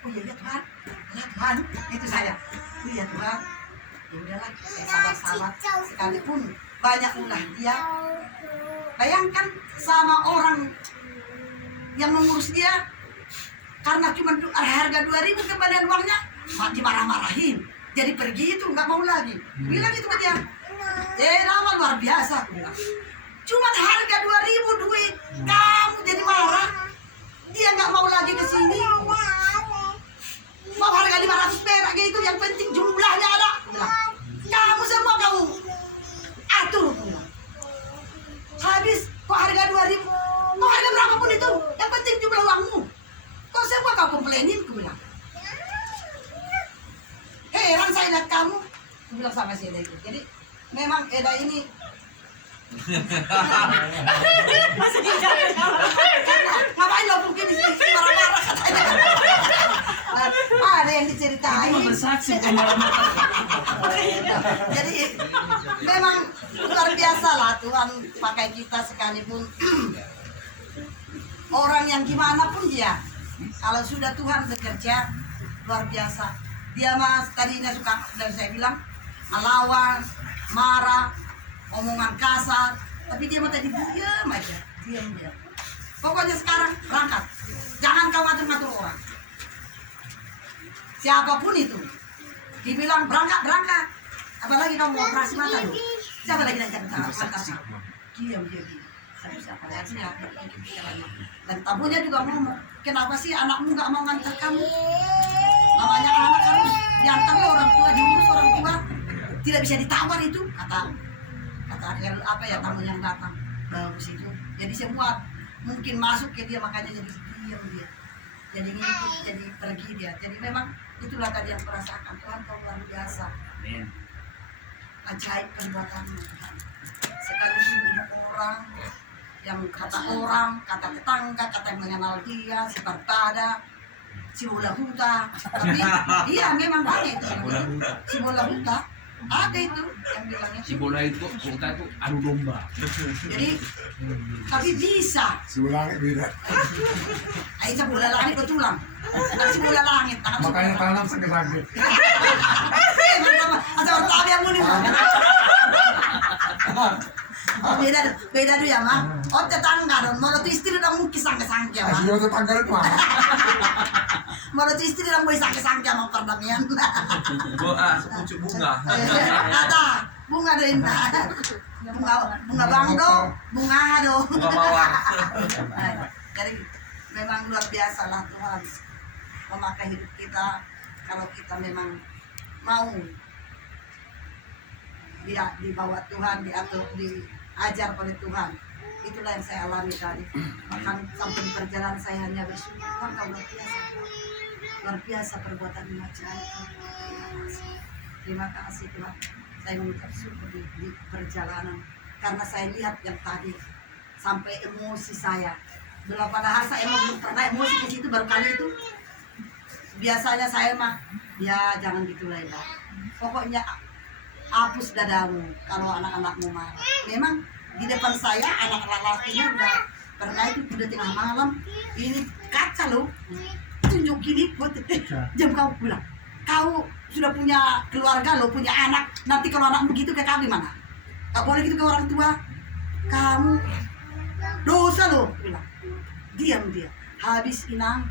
oh iya ya Tuhan, ya Tuhan, itu saya. Oh iya Tuhan, ya udahlah, saya sabar-sabar. Sekalipun banyak ulah dia, bayangkan sama orang yang mengurus dia, karena cuma harga 2.000 kembalian uangnya, dimarah-marahin. Jadi pergi itu nggak mau lagi. Bilang itu ke dia, nama luar biasa. Cuma harga 2.000 duit, kamu jadi marah. Dia nggak mau lagi ke sini. Mau harga 500 perak gitu, yang penting jumlahnya ada. Kamu semua kamu atur. Habis kok harga 2.000, mau harga berapapun itu, yang penting jumlah uangmu. Kok semua kau komplainin, aku bilang. Heran saya lihat kamu, aku bilang sama si Eda itu. Jadi memang Eda ini ngapain lo mungkin marah-marah katanya. Ada yang diceritain. Bersaksi Jadi memang luar biasa lah Tuhan pakai kita sekalipun orang yang gimana pun dia. Kalau sudah Tuhan bekerja luar biasa. Dia mas tadinya suka dan saya bilang melawan, marah, omongan kasar, tapi dia mau tadi diam aja, diam. Pokoknya sekarang berangkat, jangan kau ngatur-ngatur orang. Siapapun itu, dibilang berangkat. Apalagi kamu mau operasi mata loh. Siapa lagi yang cari diam dia. Siapa lagi yang dan tamunya juga ngomong, kenapa sih anakmu nggak mau ngantar kamu? Namanya anak harus diantar orang tua, diurus orang tua, tidak bisa ditawar itu, kata apa ya tamu yang datang bagus itu. Jadi semua mungkin masuk ke dia, makanya jadi diam dia, jadi ngikut, jadi pergi dia. Jadi memang itulah tadi yang merasakan Tuhan kau luar biasa. Amin. Ajaib perbuatanmu. Sekalipun hidup orang yang kata orang, kata tetangga, kata yang mengenal dia, si Bartada, si bola huta, tapi iya memang banyak itu si bola huta, ada itu yang bilangnya Si bola itu, kita itu adu domba. jadi tapi bisa Si langit beda. ayo si bola langit betulang, si bola langit Makanya tanam sakit-sakit. ada orang yang mau nih beda tuh ya mah. Oh tetangga dong, mau tuh istri dong mungkin sangke-sangke mah. Asli tetangga itu mah. Mau tuh istri dong mau sangke-sangke sama perdamaian. Sepucuk bunga. Ada bunga deh bunga bangdo, bunga do. Bunga mawar. Jadi memang luar biasa lah Tuhan memakai hidup kita kalau kita memang mau dia dibawa Tuhan, diatur, diajar oleh Tuhan. Itulah yang saya alami tadi. Bahkan sampai di perjalanan saya hanya bersyukur, Tuhan kau luar biasa perbuatan ajaib. Terima kasih Tuhan. Saya mengucap syukur di perjalanan karena saya lihat yang tadi sampai emosi saya. Belum padahal saya belum pernah emosi ke situ, baru kali itu. Biasanya saya mah ya jangan gitu lah ya. Pokoknya hapus dadamu kalau anak-anakmu marah. Memang di depan saya anak lelakinya udah pernah itu udah tengah malam ini kaca loh tunjuk gini buat jam kau pulang. Kau sudah punya keluarga loh, punya anak. Nanti kalau anakmu gitu kayak kau gimana? Gak boleh gitu ke orang tua. Kamu dosa loh bilang. Diam dia. Habis Inang,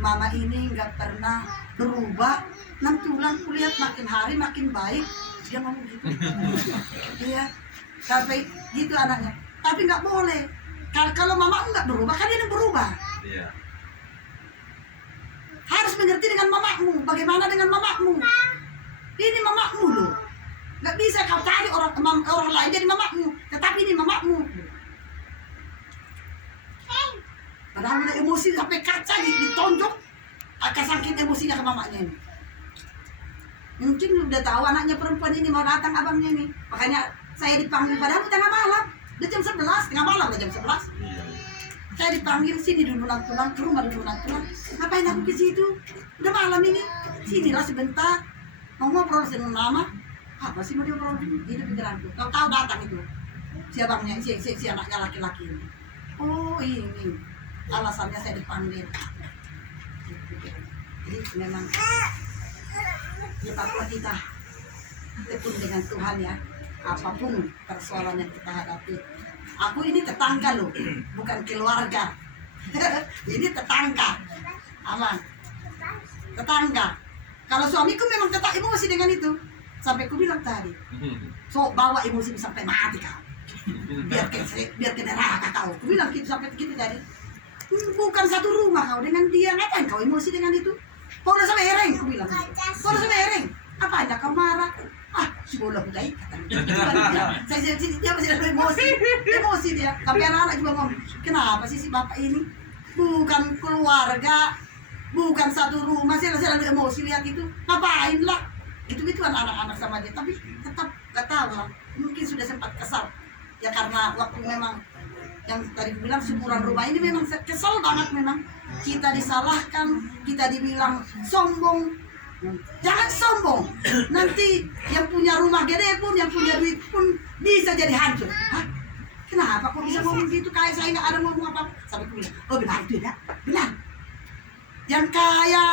mama ini nggak pernah berubah. Nanti ulang kulihat makin hari makin baik. Dia ngomong gitu. Iya. Sampai gitu anaknya. Tapi nggak boleh. Kalau mama nggak berubah, kan dia yang berubah. Iya. Harus mengerti dengan mamamu. Bagaimana dengan mamamu? Ini mamamu loh. Nggak bisa kau cari orang lain jadi mamamu. Tetapi ini mamamu. Padahal udah emosi sampai kaca ditonjok. Agak sakit emosinya ke mamanya ini. Mungkin udah tahu anaknya perempuan ini mau datang abangnya ini. Makanya saya dipanggil padahal tengah malam. Udah jam 11, tengah malam udah jam 11. Saya dipanggil sini dulu pulang ke rumah dulu pulang. Ngapain aku ke situ? Udah malam ini. Sinilah sebentar. Mau ngobrol dengan mama. Apa sih mau diobrol dulu? Itu pikiranku. Kau tahu datang itu. Si abangnya, si anaknya laki-laki ini. Oh ini alasannya saya dipanggil. Jadi memang tetaplah kita tekun dengan Tuhan ya, apapun persoalan yang kita hadapi. Aku ini tetangga loh, bukan keluarga. Ini tetangga, aman. Tetangga. Kalau suamiku memang tetap emosi dengan itu, sampai ku bilang tadi, so bawa emosi sampai mati kau. Biar ke neraka kau. Ku bilang gitu sampai gitu tadi. Bukan satu rumah kau dengan dia, ngapain kau emosi dengan itu? Kau udah sampai hereng, ku bilang. Kau udah sampai hereng. Apa aja kau marah? Ah, si bola budaya kata dia masih ada emosi dia. Tapi anak-anak juga ngomong, kenapa sih si bapak ini bukan keluarga, bukan satu rumah, saya ada emosi lihat itu, ngapain lah? Gitu-gituan anak-anak sama dia, tapi tetap gak tahu lah. Mungkin sudah sempat kesal ya, karena waktu memang yang tadi bilang syukuran rumah ini memang kesal banget memang. Kita disalahkan, kita dibilang sombong. Jangan sombong. Nanti yang punya rumah gede pun, yang punya duit pun bisa jadi hancur. Hah? Kenapa kok bisa ngomong gitu? Kayak saya nggak ada ngomong apa. Sampai aku bilang, oh benar itu ya, benar. Yang kaya,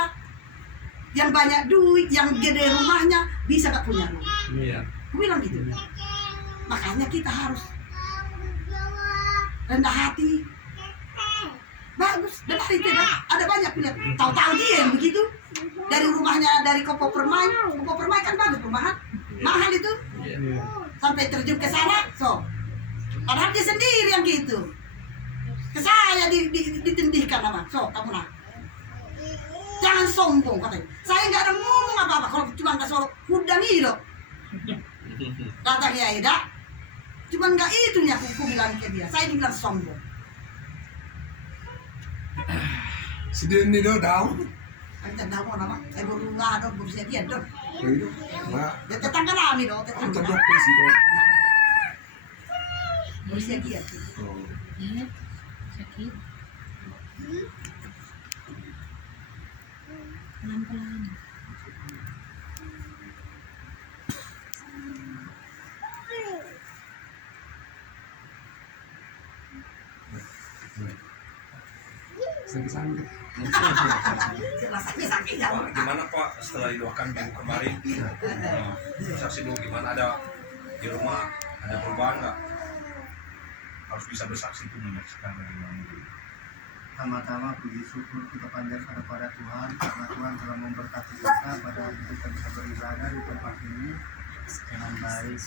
yang banyak duit, yang gede rumahnya bisa nggak punya rumah. Iya. Aku bilang gitu. Makanya kita harus rendah hati. Bagus, benar itu ya. Ada banyak lihat. Tahu-tahu dia yang begitu. Dari rumahnya dari Kopo Permai kan bagus rumahan, mahal itu. Iya. Sampai terjun ke sana, so. Padahal dia sendiri yang gitu. Ke saya ditindihkan nama, so kamu nak. Jangan sombong katanya. Saya nggak ada ngomong apa-apa. Kalau cuma nggak soal udang itu. Datang ya Ida. Cuma nggak itu nya aku bilang ke dia. Saya dibilang sombong. Sedih nih daun. Ang tanda mo naman, ay burunga doon, bursiya diyan doon. Nah, Tetangga namin doon, ang tetangga. tandok ko sito. Bursiya diyan. Sakit. Pelan-pelan. Sakit-sakit. Rasanya sakit ya. Pak, gimana Pak setelah didoakan minggu kemarin? Saksi dulu gimana, ada di rumah ada perubahan nggak? Harus bisa bersaksi itu menyaksikan bagaimana. Pertama-tama puji syukur kita panjatkan kepada Tuhan karena Tuhan telah memberkati kita pada hari kita bisa beribadah di tempat ini dengan baik.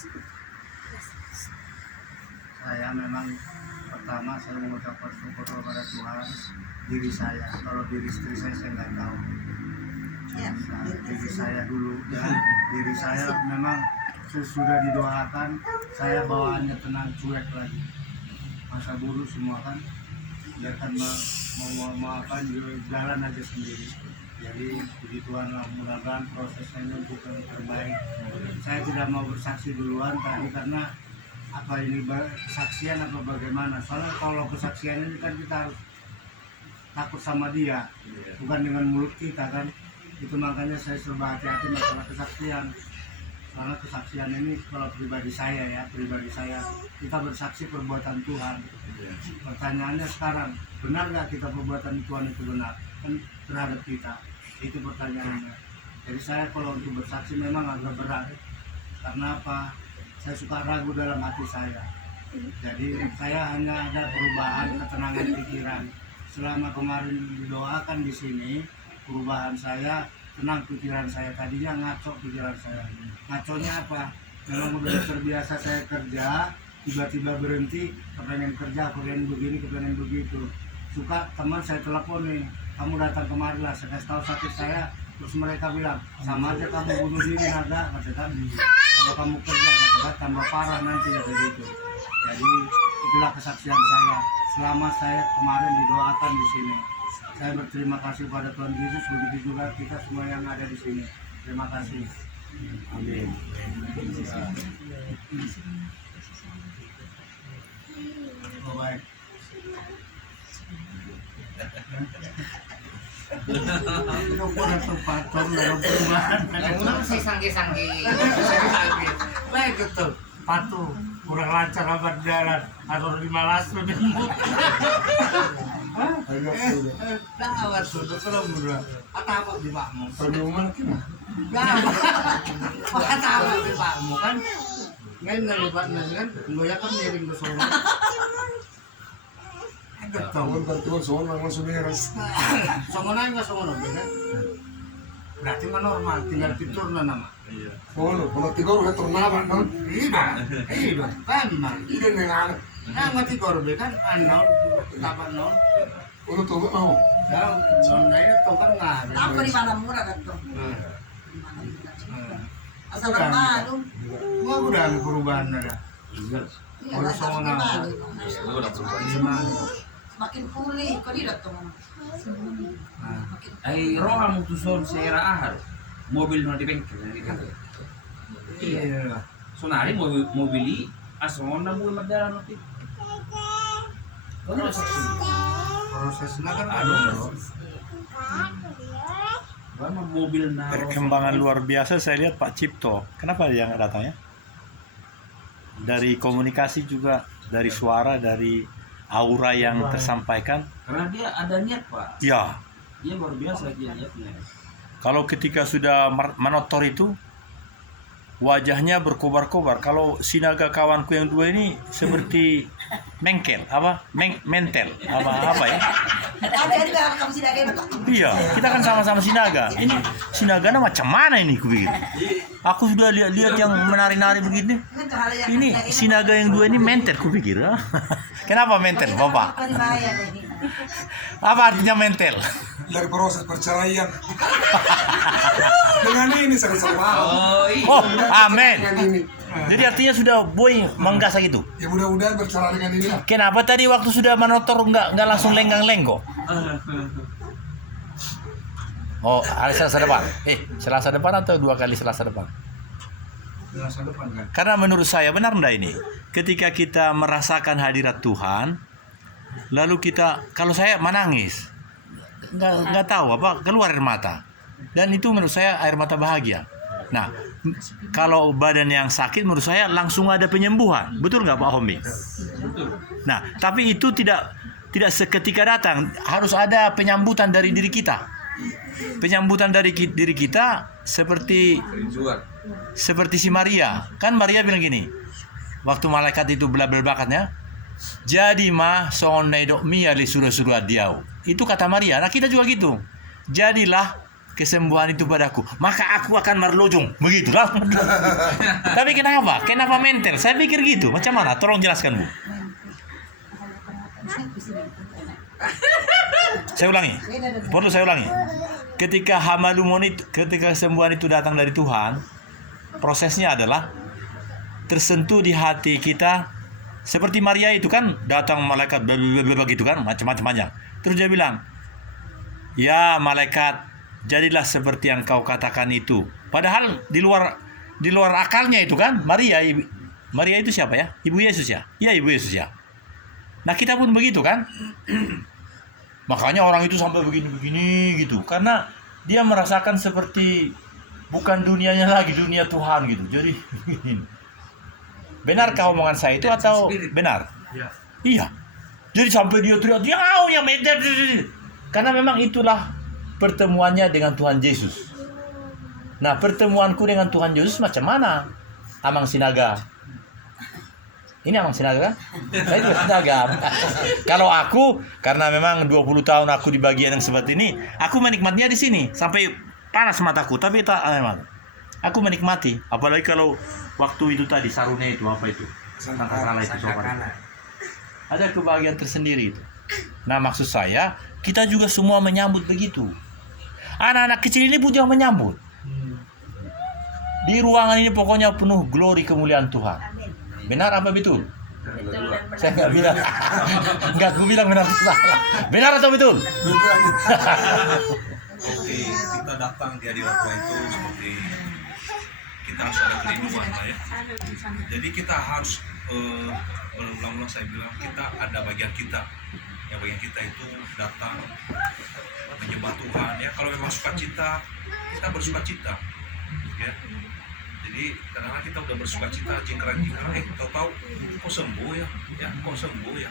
Saya memang pertama saya mengucapkan syukur kepada Tuhan diri saya. Kalau diri istri saya nggak tahu. Ya. Diri saya dulu ya. Diri saya memang sudah didoakan, saya bawaannya tenang, cuek lagi. Masa buruh semua kan, biarkan mau apa jalan aja sendiri. Jadi puji Tuhan lah, mudah-mudahan prosesnya untuk yang terbaik. Saya tidak mau bersaksi duluan tadi karena apa ini kesaksian apa bagaimana. Soalnya kalau kesaksian ini kan kita harus takut sama dia, bukan dengan mulut kita kan. Itu makanya saya serba hati-hati masalah kesaksian. Karena kesaksian ini kalau pribadi saya kita bersaksi perbuatan Tuhan. Pertanyaannya sekarang, benar nggak kita perbuatan Tuhan itu benar kan terhadap kita? Itu pertanyaannya. Jadi saya kalau untuk bersaksi memang agak berat. Karena apa? Saya suka ragu dalam hati saya. Jadi saya hanya ada perubahan ketenangan pikiran. Selama kemarin didoakan di sini, perubahan saya, tenang pikiran saya. Tadinya ngaco pikiran saya. Ngaconya apa? Memang udah terbiasa saya kerja, tiba-tiba berhenti, kepengen kerja, kepengen begini, kepengen begitu. Suka teman saya telepon nih, kamu datang kemari lah, saya kasih tahu sakit saya. Terus mereka bilang, sama aja kamu bunuh diri naga, katakan. Kalau kamu kerja, katakan tambah parah nanti ya begitu. Jadi itulah kesaksian saya. Selama saya kemarin didoakan di sini, saya berterima kasih pada Tuhan Yesus, begitu juga kita semua yang ada di sini. Terima kasih. Amin. Oh, baik. Itu pun tempat dalam perumahan. Emang saya sangge-sangge. Baik betul. Patuh kurang lancar apa di jalan atau di malas Agak sudah. Dawat sudah kalau muda. Apa di pakmu? Penyuman kita. Apa di pakmu kan? Ngayon nga lipat na kan, goya kan miring ke sono. Agak tahu. Tahun bantuan soal langsung beres. Sono na nga sono kan? Berarti mah normal, tinggal tidur na nama. Kalau tiga orang ternaban kan. Iya, tama. Ini nengan. Nah, mati korbe kan, ano, tapan non. Udah tuh mau. Kalau non na yun, to kan nga. Ako di mana murah kan tuh. Asal Bukan. malu. Mga udah ada perubahan na dah. Iya, Kalau asal sono na. malu. Gimana? Semakin pulih, kau di datang. Ah. Makin Ay roha mo tuson sa ahar. Mobil na di bengkel. Iya. Sonari mo bili ason na mo madala no ti. Ano sa Proses na kan ada bro. ba mobil na Perkembangan luar biasa saya lihat Pak Cipto. Kenapa dia nggak datang ya? Dari komunikasi juga, dari suara, dari aura yang tersampaikan. karena dia ada niat, Pak. Ya, Dia luar biasa dia niatnya. kalau ketika sudah menotor itu, wajahnya berkobar-kobar. Kalau sinaga kawanku yang dua ini seperti mengkel, mentel, apa ya? ada juga kamu sudah kayak betul. Iya, kita kan sama-sama sinaga. Ini sinaganya macam mana ini kupikir? Aku sudah lihat yang menari-nari begini. Itu hal yang Ini sinaga yang dua ini mentel kupikir. Kenapa mentel, Bapak? Bukan bahaya ini. Apa artinya mentel? Dari proses perceraian. Dengan ini saya sama. Oh, iya. Oh, amin. Dengan ini. Jadi artinya sudah boy menggasak itu. Ya mudah-mudahan bercerai dengan ini lah. Kenapa tadi waktu sudah menotor nggak langsung lenggang-lenggok? Oh, hari Selasa depan. Selasa depan atau 2 kali Selasa depan? Masa depan kan. Karena menurut saya benar enggak ini? Ketika kita merasakan hadirat Tuhan, lalu kita, kalau saya menangis, nggak tahu apa keluar air mata, dan itu menurut saya air mata bahagia. Nah, kalau badan yang sakit menurut saya langsung ada penyembuhan, betul nggak Pak Homi? Nah, tapi itu tidak seketika datang, harus ada penyambutan dari diri kita. Penyambutan dari diri kita seperti si Maria. Kan Maria bilang gini, waktu malaikat itu belakatnya, jadi mah sonai dok mia li surah diau. Itu kata Maria. Nah kita juga gitu. Jadilah kesembuhan itu padaku, maka aku akan merlojong. Begitulah. Tapi kenapa? Kenapa mental? Saya pikir gitu. Macam mana? Tolong jelaskan Bu. Saya ulangi. Perlu saya ulangi. Ketika hamalumon itu, ketika kesembuhan itu datang dari Tuhan, prosesnya adalah tersentuh di hati kita. Seperti Maria itu kan, datang malaikat begitu kan, macam-macam aja. Terus dia bilang, ya malaikat, jadilah seperti yang kau katakan itu. Padahal di luar akalnya itu kan, Maria itu siapa ya? Ibu Yesus ya? Iya Ibu Yesus ya. Nah kita pun begitu kan. Makanya orang itu sampai begini-begini gitu. Karena dia merasakan seperti bukan dunianya lagi, dunia Tuhan gitu. Jadi benarkah omongan saya itu atau benar? Iya. Jadi sampai dia teriak, dia yang meter. Karena memang itulah pertemuannya dengan Tuhan Yesus. Nah, pertemuanku dengan Tuhan Yesus macam mana? Amang Sinaga. Ini Amang Sinaga kan? Saya juga Sinaga. Kalau aku, karena memang 20 tahun aku di bagian yang seperti ini, aku menikmatinya di sini. Sampai panas mataku, tapi tak aku menikmati. Apalagi kalau waktu itu tadi, sarune itu, apa itu? Sangkakala itu, sopan. Ada kebahagiaan tersendiri itu. Nah, maksud saya, kita juga semua menyambut begitu. Anak-anak kecil ini pun juga menyambut. Di ruangan ini pokoknya penuh glory kemuliaan Tuhan. Benar apa betul? Saya nggak bilang. Nggak, aku bilang benar atau salah. Benar atau betul? Seperti kita datang di hadirat Tuhan itu seperti kita harus ada kerinduan lah ya. Jadi kita harus berulang-ulang saya bilang kita ada bagian kita. Yang bagian kita itu datang menyembah Tuhan ya. Kalau memang sukacita, kita bersukacita. Ya. Jadi kadang-kadang kita udah bersukacita, jingkran-jingkran, tahu-tahu kok sembuh ya, kok sembuh ya.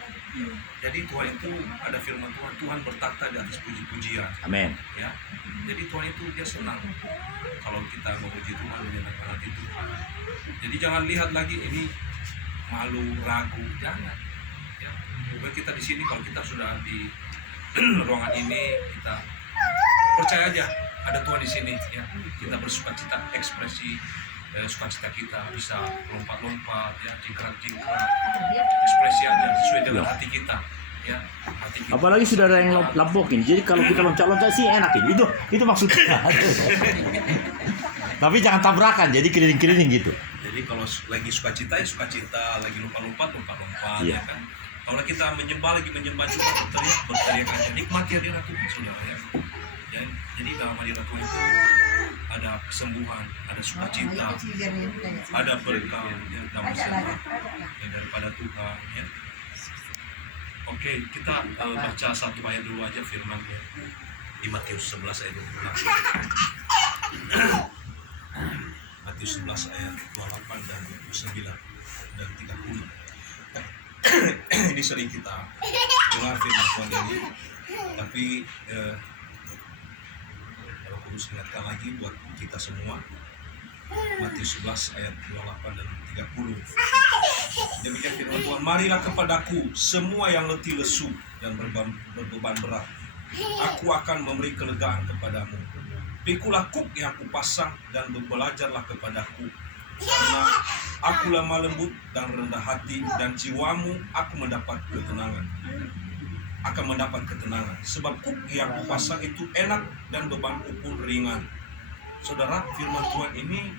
Jadi Tuhan itu ada firman Tuhan, Tuhan bertakhta di atas puji-pujian. Amin. Ya, jadi Tuhan itu dia senang kalau kita memuji Tuhan, menyenangkan hati Tuhan. Jadi jangan lihat lagi ini malu, ragu, jangan. Ya, bukan kita di sini, kalau kita sudah di ruangan ini, kita percaya aja ada Tuhan di sini. Ya, kita bersukacita, ekspresi sukacita kita bisa lompat-lompat, ya, jingkrak-jingkrak, ekspresi aja sesuai dengan hati kita. Ya, hati kita. Apalagi sudah ada yang lampokin. Jadi kalau kita loncat-loncat sih enak ini. Itu maksudnya. Tapi jangan tabrakan. Jadi keliling-keliling gitu. Jadi kalau lagi sukacita ya sukacita, lagi lompat-lompat Iya. ya kan. Kalau kita menyembah juga berteriak aja, nikmati hadirat Tuhan, saudara ya. Jadi dalam hadirat Tuhan itu ada kesembuhan, ada sukacita, ada berkah, ya, damai sejahtera ya, daripada Tuhan. Ya. Oke, kita baca satu ayat dulu aja firman-Nya di Matius 11 ayat 28. Matius 11 ayat 28 dan 29 dan 30. Ini sering kita dengar firman Tuhan ini, tapi Roh Kudus ingatkan lagi buat kita semua. Matius 11 ayat 28 dan 30. Demikian firman Tuhan, marilah kepadaku semua yang letih lesu dan berbeban berat, aku akan memberi kelegaan kepadamu. Pikulah kuk yang aku pasang dan belajarlah kepadaku, karena aku lemah lembut dan rendah hati, dan jiwamu aku mendapat ketenangan. Akan mendapat ketenangan, sebab kuk yang aku pasang itu enak dan bebanku pun ringan. Saudara, firman Tuhan ini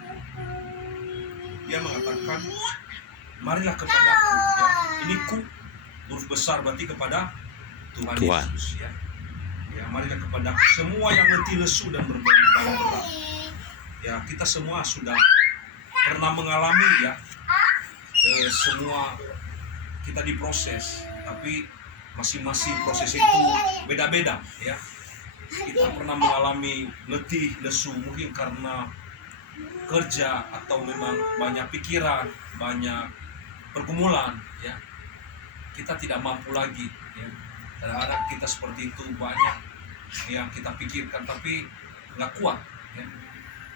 dia mengatakan, marilah kepadaku. Ya. Ini kuk huruf besar berarti kepada Tuhan. Yesus. Ya. Ya, marilah kepadaku semua yang letih lesu dan berbeban berat. Ya, kita semua sudah pernah mengalami ya, semua kita diproses, tapi masing-masing proses itu beda-beda ya. Kita pernah mengalami letih lesu mungkin karena kerja atau memang banyak pikiran, banyak pergumulan ya. Kita tidak mampu lagi ya. Kadang-kadang kita seperti itu, banyak yang kita pikirkan tapi nggak kuat ya.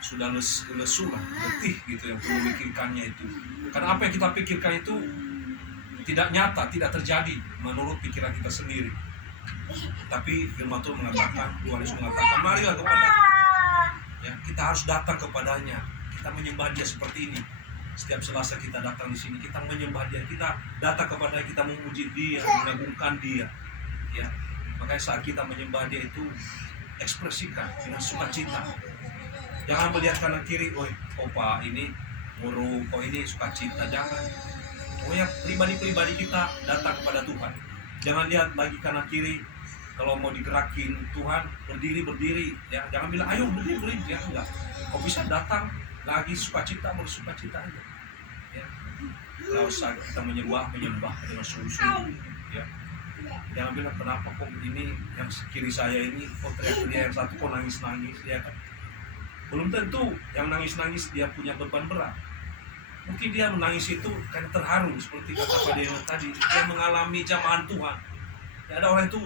Sudah lesu lah, letih gitu yang perlu memikirkannya itu. Karena apa yang kita pikirkan itu tidak nyata, tidak terjadi menurut pikiran kita sendiri. Tapi firman Tuhan mengatakan, Tuhan Yesus mengatakan, marilah kepadaku. Ya, kita harus datang kepadanya. Kita menyembah Dia seperti ini. Setiap Selasa kita datang di sini, kita menyembah Dia. Kita datang kepada Dia, kita memuji Dia, mengagungkan Dia. Ya, makanya saat kita menyembah Dia itu ekspresikan dengan sukacita. Jangan melihat kanan kiri, oh Pak ini murung, oh ini sukacita, jangan. Pokoknya pribadi-pribadi kita datang kepada Tuhan. Jangan lihat lagi kanan kiri. Kalau mau digerakin Tuhan, berdiri ya. Jangan bilang ayo berdiri ya, enggak. Kau bisa datang lagi bersukacita aja. Ya. Kalau saat kita menyembah dengan sungguh-sungguh ya. Jangan bilang kenapa kok ini yang kiri saya ini kok teriak-teriak, yang satu kok nangis-nangis ya kan. Belum tentu yang nangis-nangis dia punya beban berat. Mungkin dia menangis itu karena terharu, seperti kata Pak Deno tadi, dia mengalami jamahan Tuhan. Ya, ada orang itu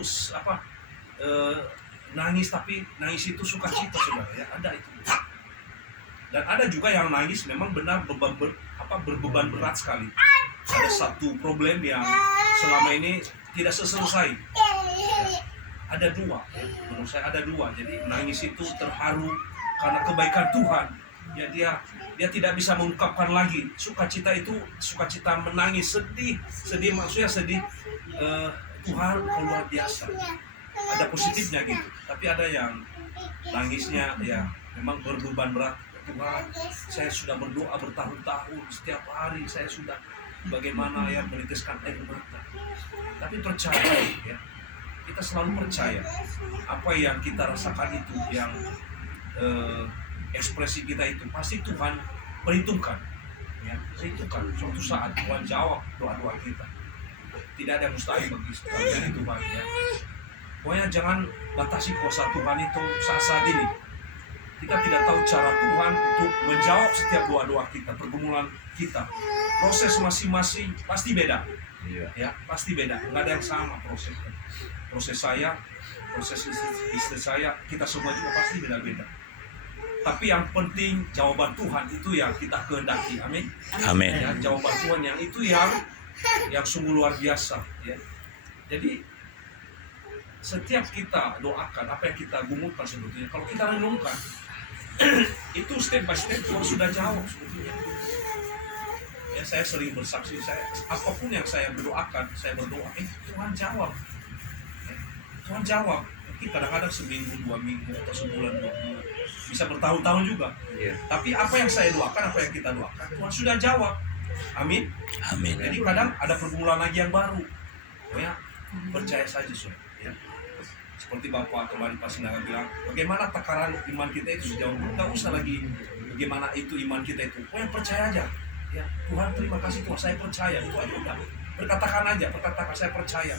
nangis, tapi nangis itu sukacita, saudara ya, ada itu. Dan ada juga yang nangis memang benar berbeban berat sekali. Ada satu problem yang selama ini tidak selesai. Ya, ada dua, ya, menurut saya ada dua. Jadi nangis itu terharu karena kebaikan Tuhan. Ya, dia tidak bisa mengungkapkan lagi. Sukacita itu sukacita menangis, sedih maksudnya sedih. Tuhan kau luar biasa. Ada positifnya gitu. Tapi ada yang nangisnya ya memang berbeban berat. Tuhan, saya sudah berdoa bertahun-tahun, setiap hari saya sudah bagaimana ya menitiskan air mata. Tapi percaya ya, kita selalu percaya apa yang kita rasakan itu, yang ekspresi kita itu pasti Tuhan perhitungkan ya, perhitungkan. Suatu saat Tuhan jawab doa-doa kita. Tidak ada yang mustahil bagi Tuhan ya. Pokoknya jangan batasi kuasa Tuhan itu saat ini. Kita tidak tahu cara Tuhan untuk menjawab setiap doa-doa kita, pergumulan kita. Proses masing-masing pasti beda. Iya. Ya pasti beda, nggak ada yang sama prosesnya. Proses saya, proses istri saya, kita semua juga pasti beda-beda. Tapi yang penting jawaban Tuhan itu yang kita kehendaki, amin. Amin. Ya, jawaban Tuhan yang itu yang sungguh luar biasa. Ya. Jadi setiap kita doakan apa yang kita gumulkan sebetulnya, kalau kita renungkan itu step by step Tuhan sudah jawab sebetulnya. Ya, saya sering bersaksi, saya apapun yang saya berdoakan, saya berdoa, Tuhan jawab. Ya, Tuhan jawab. Mungkin kadang-kadang seminggu, 2 minggu, atau sebulan, 2 bulan, bisa bertahun-tahun juga. Iya. Tapi apa yang saya doakan, apa yang kita doakan, Tuhan sudah jawab. Amin. Amin. Jadi kadang ada pergumulan lagi yang baru. Ya, percaya saja, Saudara. Ya. Seperti Bapak kemarin pas Sinaga bilang, bagaimana takaran iman kita itu sejauh ini, nggak usah lagi bagaimana itu iman kita itu. Percaya aja. Ya, Tuhan terima kasih Tuhan, saya percaya. Itu aja udah. Perkatakan aja, perkatakan saya percaya.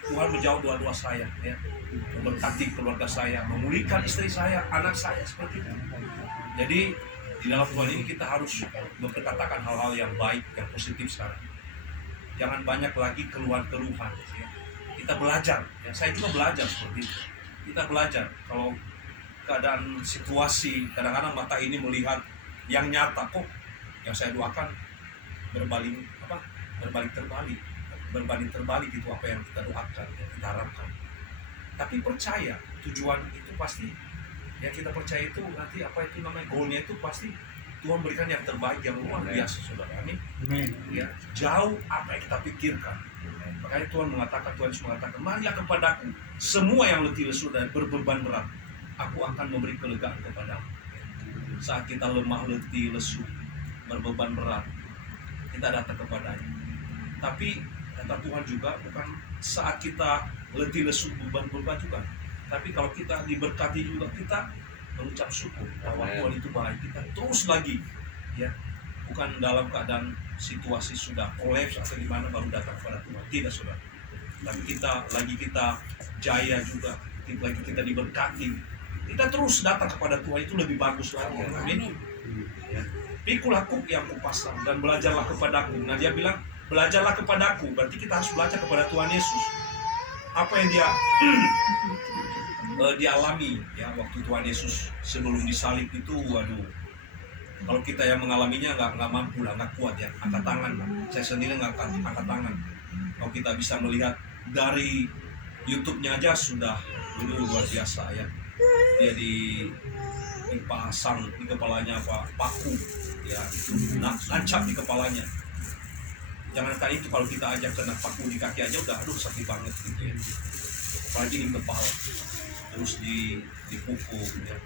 Tuhan menjawab doa-doa saya, ya. Memberkati keluarga saya, memulihkan istri saya, anak saya, seperti itu. Jadi di dalam Tuhan ini kita harus memperkatakan hal-hal yang baik, yang positif sekarang. Jangan banyak lagi keluhan-keluhan. Ya. Kita belajar, ya. Saya juga belajar seperti itu. Kita belajar kalau keadaan situasi, kadang-kadang mata ini melihat yang nyata, kok yang saya doakan berbalik terbalik itu apa yang kita doakan, yang kita harapkan. Tapi percaya tujuan itu pasti, yang kita percaya itu nanti apa itu namanya goalnya itu pasti Tuhan berikan yang terbaik, yang luar biasa, saudara. Amin. Ya, jauh apa yang kita pikirkan. Makanya Tuhan Yesus mengatakan, marilah kepadaku semua yang letih lesu dan berbeban berat, aku akan memberi kelegaan kepadamu. Saat kita lemah, letih, lesu, berbeban berat, kita datang kepadanya. Tapi kata Tuhan juga bukan saat kita letih lesu beban juga, tapi kalau kita diberkati juga kita mengucap syukur bahwa Tuhan itu baik, kita terus lagi, ya, bukan dalam keadaan situasi sudah kolaps atau gimana baru datang kepada Tuhan, tidak, saudara. Tapi kita jaya juga, lagi kita diberkati, kita terus datang kepada Tuhan, itu lebih bagus lagi. Amin. Ya. Pikul aku yang kupasang dan belajarlah kepadaku. Nah, dia bilang belajarlah kepadaku, berarti kita harus belajar kepada Tuhan Yesus. Apa yang dia dialami, ya, waktu Tuhan Yesus sebelum disalib itu, waduh, kalau kita yang mengalaminya nggak mampu lah, nggak kuat, ya, angkat tangan lah. Saya sendiri nggak angkat tangan. Kalau kita bisa melihat dari YouTube-nya aja sudah luar biasa, ya. Dia dipasang di kepalanya paku, ya, itu nancap di kepalanya. Jangankan itu, kalau kita aja kena paku di kaki aja udah aduh sakit banget gitu, ya. Apalagi di kepala, terus dipukul, ya,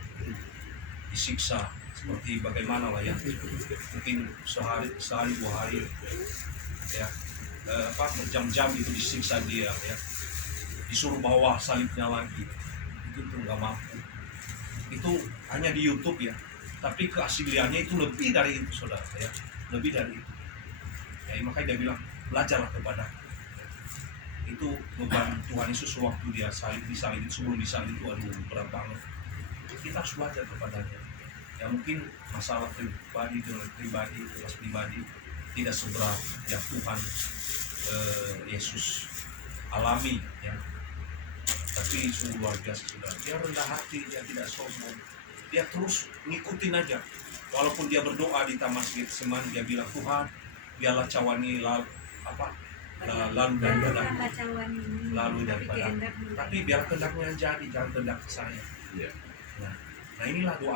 disiksa seperti bagaimana lah, ya, mungkin sehari 2 hari, ya, berjam-jam itu disiksa dia, ya, disuruh bawa salibnya lagi, itu tuh nggak mampu. Itu hanya di YouTube, ya, tapi keasliannya itu lebih dari itu, saudara, ya, lebih dari itu. Ya, makanya dia bilang belajarlah kepada itu. Beban Tuhan Yesus waktu dia disalib, sebelum disalib itu aduh berat banget. Kita harus belajar kepadanya. Ya, mungkin masalah pribadi tidak seberat yang Tuhan Yesus alami, ya. Tapi sungguh luar biasa, saudara. Dia rendah hati, dia tidak sombong, dia terus ngikutin aja. Walaupun dia berdoa di Taman Getsemani, dia bilang, Tuhan, biarlah cawani lalu daripada, tapi biar kehendakmu yang jadi, jangan kehendak saya. Nah inilah doa.